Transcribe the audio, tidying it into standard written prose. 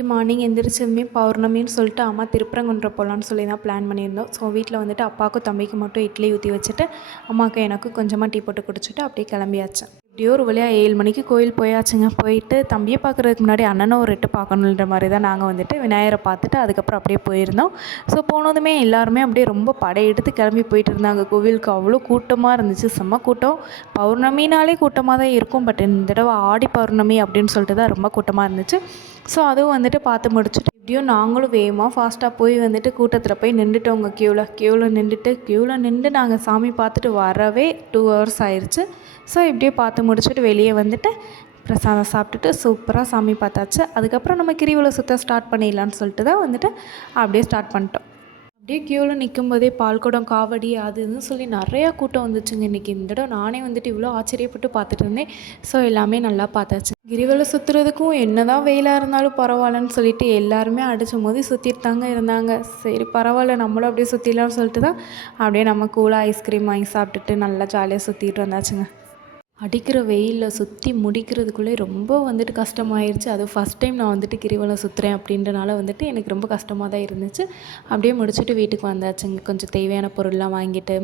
இன்றைக்கி மார்னிங் எந்திரிச்சதுமே பௌர்ணமின்னு சொல்லிட்டு அம்மா திருப்பரங்குன்றம் போகலான்னு சொல்லி தான் பிளான் பண்ணியிருந்தோம். ஸோ வீட்டில் வந்துட்டு அப்பாவுக்கும் தம்பிக்கு மட்டும் இட்லி ஊற்றி வச்சுட்டு அம்மாவுக்கு எனக்கு கொஞ்சமாக டீ போட்டு குடிச்சிட்டு அப்படியே கிளம்பியாச்சு. எப்படியோ ஒரு வழியாக 7 மணிக்கு கோயில் போயாச்சுங்க. போயிட்டு தம்பியை பார்க்குறதுக்கு முன்னாடி அண்ணனை ஒரு எட்டு பார்க்கணுன்ற மாதிரி தான் நாங்கள் வந்துட்டு விநாயகரை பார்த்துட்டு அதுக்கப்புறம் அப்படியே போயிருந்தோம். ஸோ போனதுமே எல்லாருமே அப்படியே ரொம்ப படையெடுத்து கிளம்பி போயிட்டு இருந்தாங்க கோவிலுக்கு. அவ்வளோ கூட்டமாக இருந்துச்சு, செம்ம கூட்டம். பௌர்ணமினாலே கூட்டமாக தான் இருக்கும், பட் இந்த தடவை ஆடி பௌர்ணமி அப்படின்னு சொல்லிட்டு தான் ரொம்ப கூட்டமாக இருந்துச்சு. ஸோ அதுவும் வந்துட்டு பார்த்து முடிச்சுட்டு எப்படியும் நாங்களும் வேகமாக ஃபாஸ்ட்டாக போய் வந்துட்டு கூட்டத்தில் போய் நின்றுட்டோங்க. க்யூவில் நின்று நாங்கள் சாமி பார்த்துட்டு வரவே 2 hours ஆயிடுச்சு. ஸோ இப்படியே பார்த்து முடிச்சுட்டு வெளியே வந்துட்டு பிரசாதம் சாப்பிட்டுட்டு சூப்பராக சாமி பார்த்தாச்சு. அதுக்கப்புறம் நம்ம கிரிவலம் சுற்ற ஸ்டார்ட் பண்ணிடலான்னு சொல்லிட்டு தான் வந்துட்டு அப்படியே ஸ்டார்ட் பண்ணிட்டோம். அப்படியே க்யூவில் நிற்கும்போதே பால்குடம், காவடி அது இதுன்னு சொல்லி நிறையா கூட்டம் வந்துச்சுங்க இன்றைக்கி. இந்த தடவை நானே வந்துட்டு இவ்வளோ ஆச்சரியப்பட்டு பார்த்துட்டு இருந்தேன். ஸோ எல்லாமே நல்லா பார்த்தாச்சு. கிரிவலம் சுற்றுறதுக்கும் என்ன தான் வெயிலாக இருந்தாலும் பரவாயில்லன்னு சொல்லிட்டு எல்லாருமே அடித்த மோதி சுற்றிட்டு தாங்க இருந்தாங்க. சரி பரவாயில்ல, நம்மளும் அப்படியே சுற்றிடலாம்னு சொல்லிட்டு தான் அப்படியே நம்ம கூலாக ஐஸ்கிரீம் வாங்கி சாப்பிட்டுட்டு நல்லா ஜாலியாக சுற்றிட்டு வந்தாச்சுங்க. அடிக்கிற வெயிலில் சுற்றி முடிக்கிறதுக்குள்ளே ரொம்ப வந்துட்டு கஷ்டமாயிருச்சு. அதுவும் ஃபஸ்ட் டைம் நான் வந்துட்டு கிரிவலம் சுற்றுறேன் அப்படின்றனால வந்துட்டு எனக்கு ரொம்ப கஷ்டமாக தான் இருந்துச்சு. அப்படியே முடிச்சுட்டு வீட்டுக்கு வந்தாச்சுங்க. கொஞ்சம் தேவையான பொருள்லாம் வாங்கிட்டு